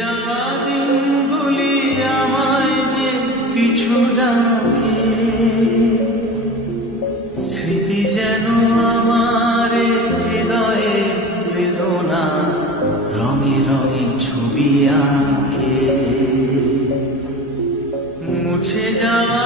যাওয়া দিনগুলি আমায় যে পিছু ডাকে, স্মৃতি যেন আমার হৃদয়ে বেদনা রঙে রঙে ছবি আঁকে। মুছে যাওয়া